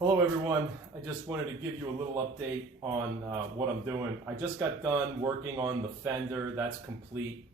Hello everyone, I just wanted to give you a little update on what I'm doing. I just got done working on the fender, that's complete.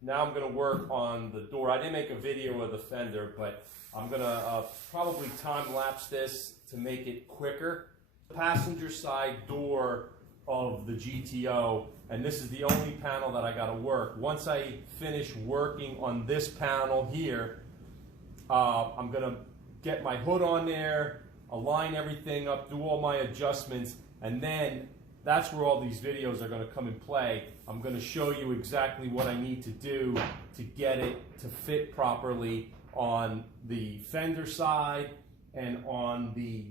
Now I'm going to work on the door. I didn't make a video of the fender, but I'm going to probably time lapse this to make it quicker. The passenger side door of the GTO, and this is the only panel that I got to work. Once I finish working on this panel here, I'm going to get my hood on there, align everything up, do all my adjustments, and then that's where all these videos are going to come in play. I'm going to show you exactly what I need to do to get it to fit properly on the fender side and on the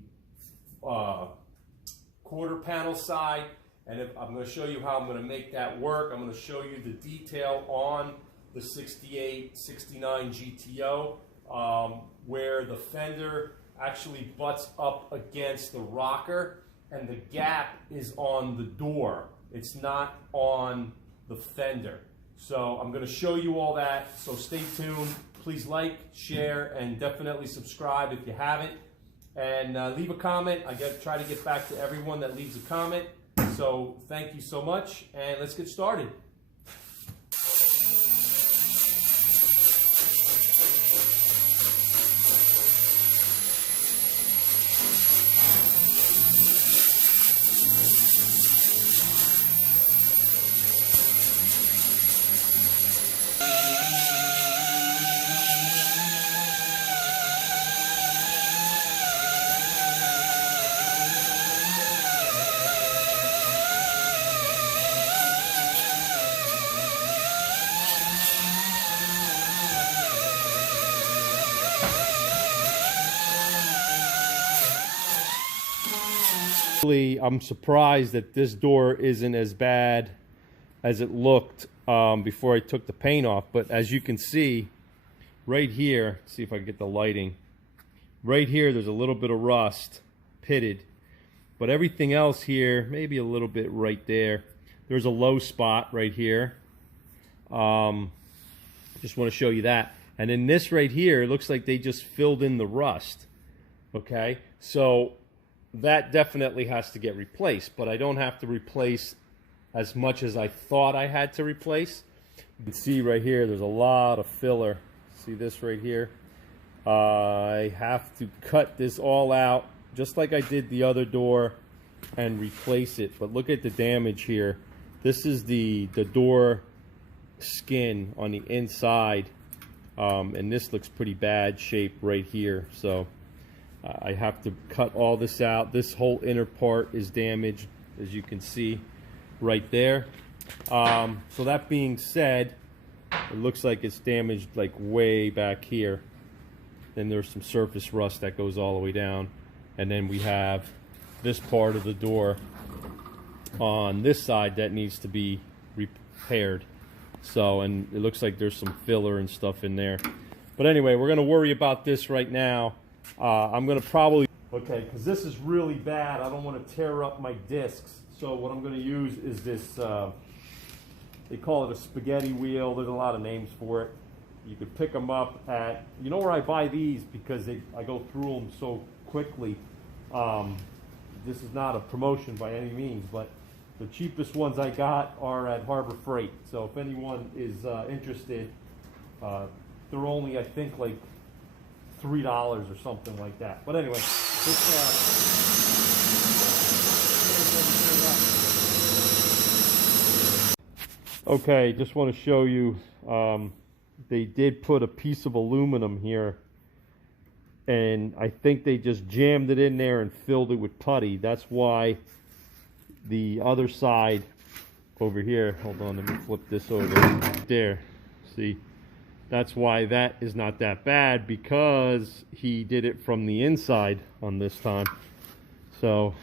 quarter panel side. And I'm going to show you how I'm going to make that work. I'm going to show you the detail on the 68, 69 GTO, where the fender actually butts up against the rocker and the gap is on the door. It's not on the fender. So I'm going to show you all that, so stay tuned. Please like, share, and definitely subscribe if you haven't. And leave a comment. I try to get back to everyone that leaves a comment. So thank you so much, and let's get started. I'm surprised that this door isn't as bad as it looked before I took the paint off, but as you can see right here, see if I can get the lighting, right here there's a little bit of rust, pitted, but everything else here, maybe a little bit right there. There's a low spot right here. Just want to show you that. And then this right here, it looks like they just filled in the rust. Okay, so that definitely has to get replaced, but I don't have to replace as much as I thought I had to replace. You can see right here, there's a lot of filler. See this right here? I have to cut this all out, just like I did the other door, and replace it. But look at the damage here. This is the door skin on the inside, and this looks pretty bad shape right here. So I have to cut all this out. This whole inner part is damaged, as you can see right there. So that being said, it looks like it's damaged like way back here. Then there's some surface rust that goes all the way down. And then we have this part of the door on this side that needs to be repaired. So, and it looks like there's some filler and stuff in there. But anyway, we're going to worry about this right now. I'm going to probably, okay, because this is really bad. I don't want to tear up my discs. So what I'm going to use is this, they call it a spaghetti wheel. There's a lot of names for it. You could pick them up at, you know where I buy these because I go through them so quickly. This is not a promotion by any means, but the cheapest ones I got are at Harbor Freight. So if anyone is interested, they're only, I think, like $3 or something like that. But anyway, okay, just want to show you, they did put a piece of aluminum here, and I think they just jammed it in there and filled it with putty. That's why the other side over here, hold on, let me flip this over there, see, that's why that is not that bad, because he did it from the inside on this time. So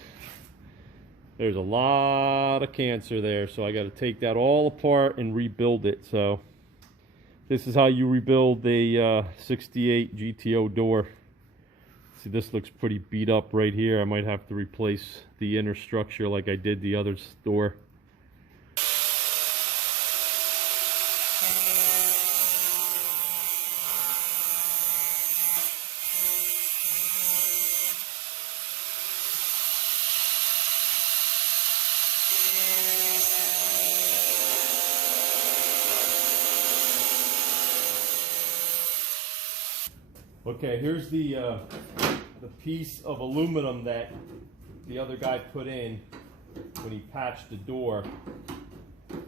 there's a lot of cancer there, so I got to take that all apart and rebuild it. So this is how you rebuild the 68 GTO door. See, this looks pretty beat up right here. I might have to replace the inner structure like I did the other door. Okay, here's the piece of aluminum that the other guy put in when he patched the door.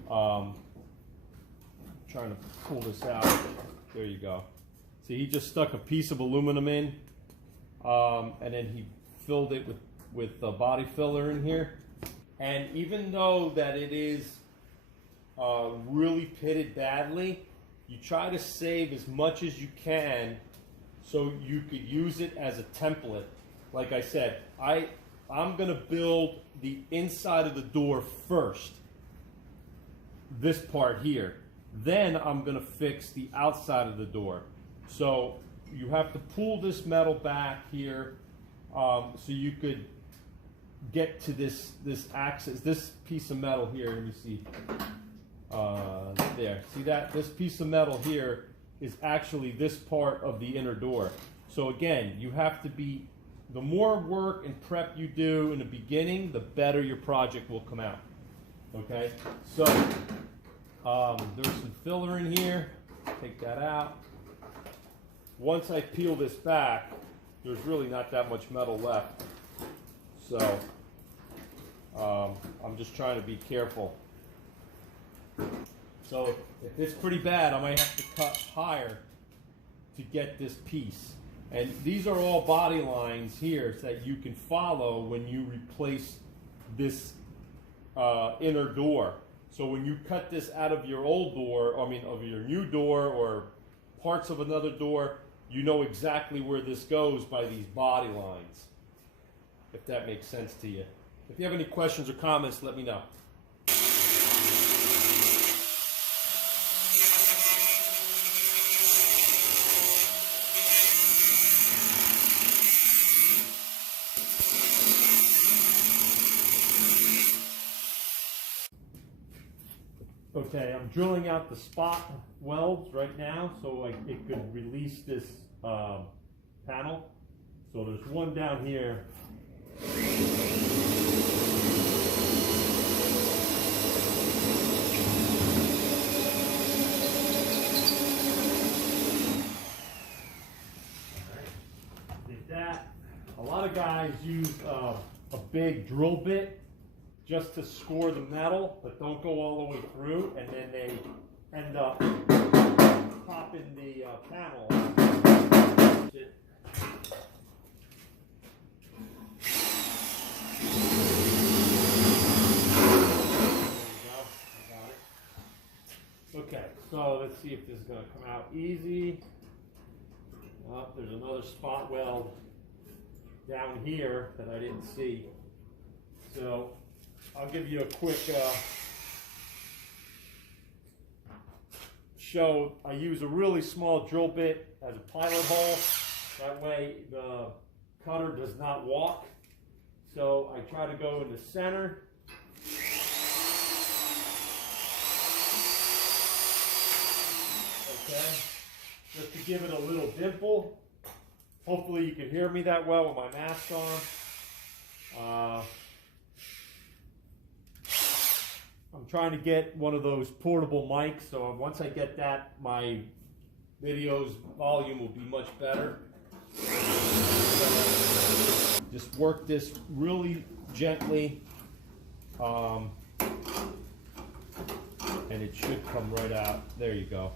Trying to pull this out. There you go. See, he just stuck a piece of aluminum in, and then he filled it with the body filler in here. And even though that it is really pitted badly, you try to save as much as you can so you could use it as a template. Like I said, I'm gonna build the inside of the door first, this part here. Then I'm gonna fix the outside of the door. So you have to pull this metal back here so you could get to this axis, this piece of metal here. Let me see. There, see that? This piece of metal here is actually this part of the inner door. So again, you have to be, the more work and prep you do in the beginning, the better your project will come out. Okay, so there's some filler in here. Take that out. Once I peel this back, there's really not that much metal left. So I'm just trying to be careful. So if it's pretty bad, I might have to cut higher to get this piece. And these are all body lines here that you can follow when you replace this inner door. So when you cut this out of your old door, I mean of your new door or parts of another door, you know exactly where this goes by these body lines, if that makes sense to you. If you have any questions or comments, let me know. Okay, I'm drilling out the spot welds right now so it could release this panel. So there's one down here. Did that. A lot of guys use a big drill bit just to score the metal, but don't go all the way through, and then they end up popping the panel. Okay, so let's see if this is going to come out easy. Oh, there's another spot weld down here that I didn't see. So I'll give you a quick show. I use a really small drill bit as a pilot hole. That way the cutter does not walk. So I try to go in the center. Okay, just to give it a little dimple. Hopefully you can hear me that well with my mask on. I'm trying to get one of those portable mics, so once I get that, my video's volume will be much better. Just work this really gently, and it should come right out. There you go.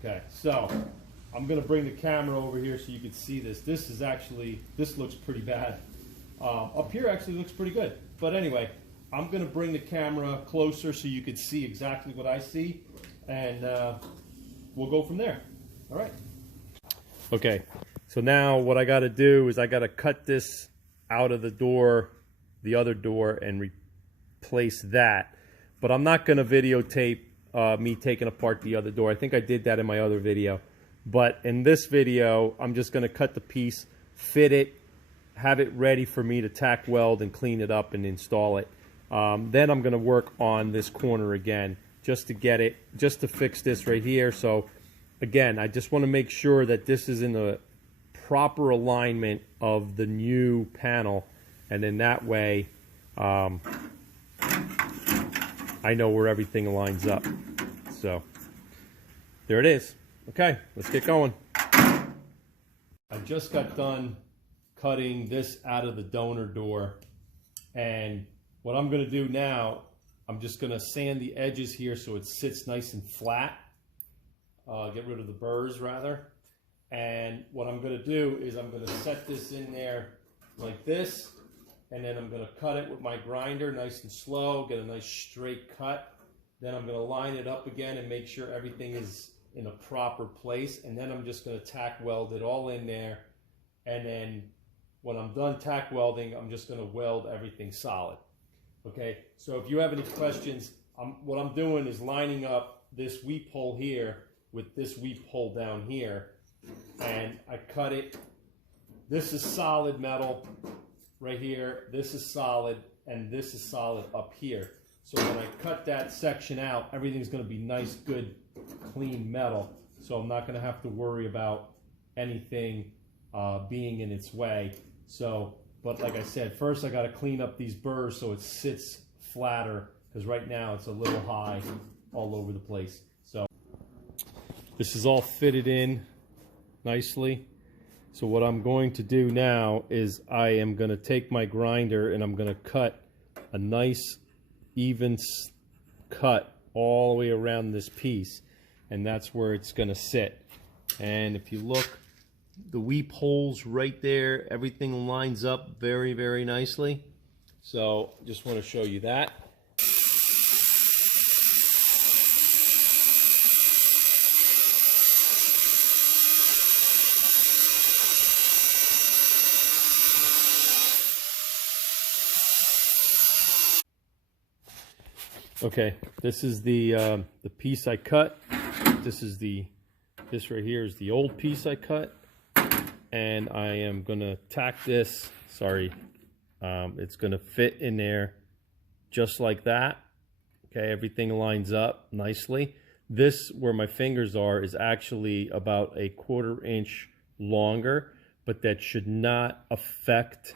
Okay, so I'm going to bring the camera over here so you can see this. This looks pretty bad. Up here actually looks pretty good. But anyway, I'm going to bring the camera closer so you can see exactly what I see, and we'll go from there. All right. Okay, so now what I got to do is I got to cut this out of the door, the other door, and replace that. But I'm not going to videotape me taking apart the other door. I think I did that in my other video. But in this video, I'm just going to cut the piece, fit it, have it ready for me to tack weld and clean it up and install it. Then I'm going to work on this corner again just to fix this right here. So again, I just want to make sure that this is in the proper alignment of the new panel, and then that way I know where everything lines up. So there it is. Okay, let's get going. I just got done cutting this out of the donor door, and what I'm going to do now, I'm just going to sand the edges here so it sits nice and flat. Get rid of the burrs rather. And what I'm going to do is I'm going to set this in there like this, and then I'm going to cut it with my grinder nice and slow, get a nice straight cut. Then I'm going to line it up again and make sure everything is in a proper place, and then I'm just going to tack weld it all in there. And then when I'm done tack welding, I'm just going to weld everything solid. Okay, so if you have any questions, what I'm doing is lining up this weep hole here with this weep hole down here, and I cut it. This is solid metal right here, this is solid, and this is solid up here. So when I cut that section out, everything's going to be nice, good, clean metal. So I'm not going to have to worry about anything being in its way. So, but like I said, first I got to clean up these burrs so it sits flatter, because right now it's a little high all over the place. So this is all fitted in nicely. So what I'm going to do now is I am going to take my grinder and I'm going to cut a nice even cut all the way around this piece, and that's where it's going to sit. And if you look, the weep holes right there, everything lines up very, very nicely. So just want to show you that. Okay, this is the piece I cut. This right here is the old piece I cut, and I am gonna tack this. Sorry, it's gonna fit in there just like that. Okay, everything lines up nicely. This, where my fingers are, is actually about a 1/4 inch longer, but that should not affect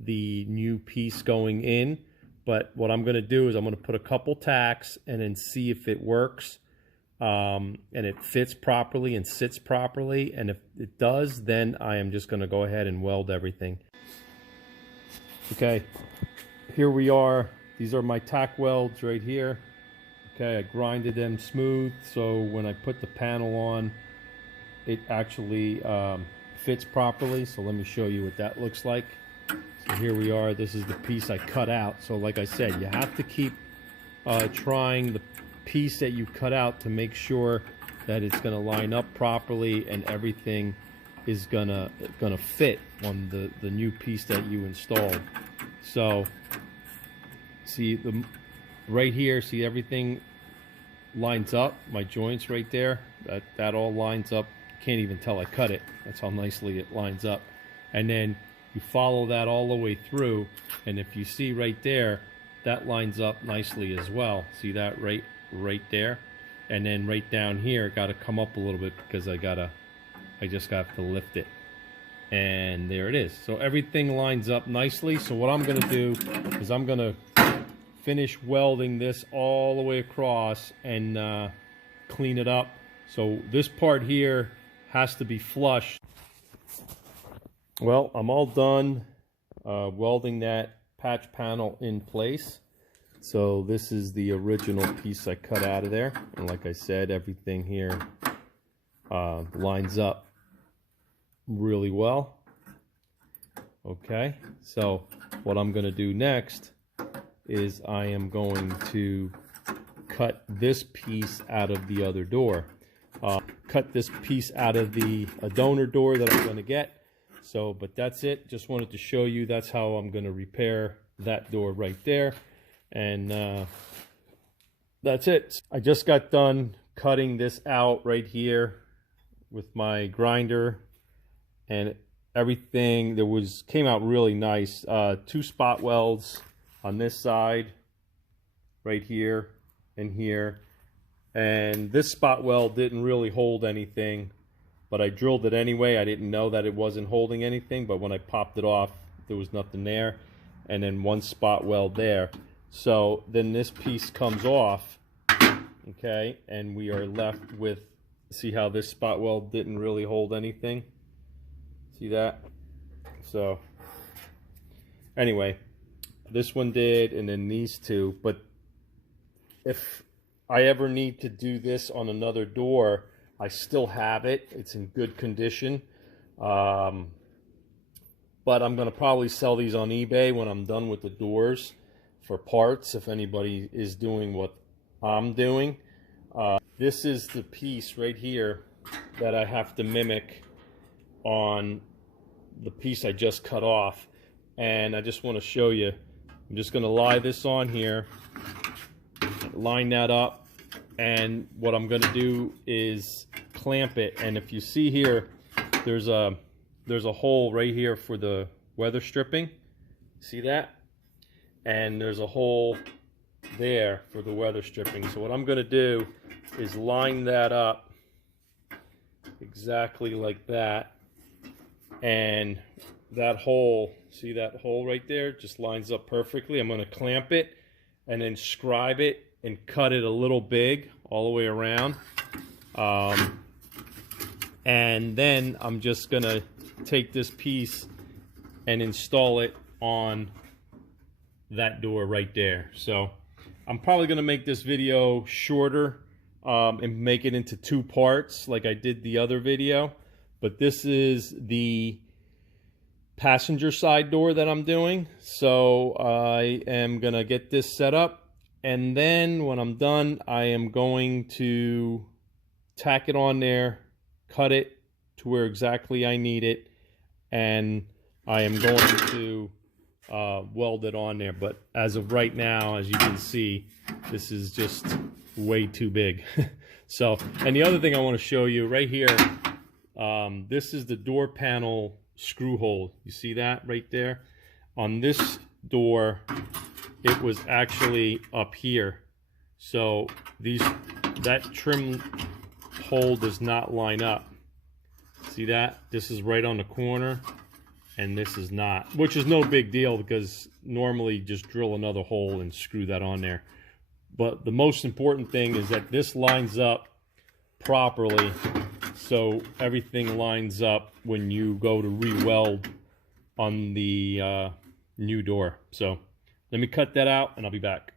the new piece going in. But what I'm going to do is I'm going to put a couple tacks and then see if it works and it fits properly and sits properly. And if it does, then I am just going to go ahead and weld everything. Okay, here we are. These are my tack welds right here. Okay, I grinded them smooth, so when I put the panel on, it actually fits properly. So let me show you what that looks like. So here we are. This is the piece I cut out. So like I said, you have to keep trying the piece that you cut out to make sure that it's going to line up properly and everything is gonna fit on the new piece that you installed. So see right here, see everything lines up. My joints right there, that all lines up. You can't even tell I cut it. That's how nicely it lines up. And then you follow that all the way through, and if you see right there, that lines up nicely as well. See that right there? And then right down here, got to come up a little bit because I just have to lift it. And there it is. So everything lines up nicely. So what I'm going to do is I'm going to finish welding this all the way across and clean it up. So this part here has to be flush. Well, I'm all done welding that patch panel in place. So this is the original piece I cut out of there. And like I said, everything here lines up really well. Okay, so what I'm going to do next is I am going to cut this piece out of the other door. Cut this piece out of the donor door that I'm going to get. So, but that's it. Just wanted to show you that's how I'm going to repair that door right there. And that's it. I just got done cutting this out right here with my grinder, and everything came out really nice. 2 spot welds on this side right here and here, and this spot weld didn't really hold anything, but I drilled it anyway. I didn't know that it wasn't holding anything, but when I popped it off, there was nothing there. And then 1 spot weld there. So then this piece comes off, okay, and we are left with, see how this spot weld didn't really hold anything? See that? So anyway, this one did, and then these two. But if I ever need to do this on another door, I still have it. It's in good condition. But I'm going to probably sell these on eBay when I'm done with the doors for parts, if anybody is doing what I'm doing. This is the piece right here that I have to mimic on the piece I just cut off. And I just want to show you. I'm just going to lie this on here, line that up, and what I'm going to do is clamp it. And if you see here, there's a hole right here for the weather stripping. See that? And there's a hole there for the weather stripping. So what I'm going to do is line that up exactly like that, and that hole, see that hole right there, just lines up perfectly. I'm going to clamp it and then scribe it and cut it a little big all the way around, and then I'm just going to take this piece and install it on that door right there. So I'm probably going to make this video shorter and make it into 2 parts like I did the other video. But this is the passenger side door that I'm doing. So I am going to get this set up, and then when I'm done, I am going to tack it on there, cut it to where exactly I need it, and I am going to weld it on there. But as of right now, as you can see, this is just way too big. So, and the other thing I want to show you right here, this is the door panel screw hole. You see that right there? On this door, it was actually up here. So that trim hole does not line up. See that? This is right on the corner, and this is not, which is no big deal, because normally just drill another hole and screw that on there. But the most important thing is that this lines up properly, so everything lines up when you go to re-weld on the new door. So let me cut that out and I'll be back.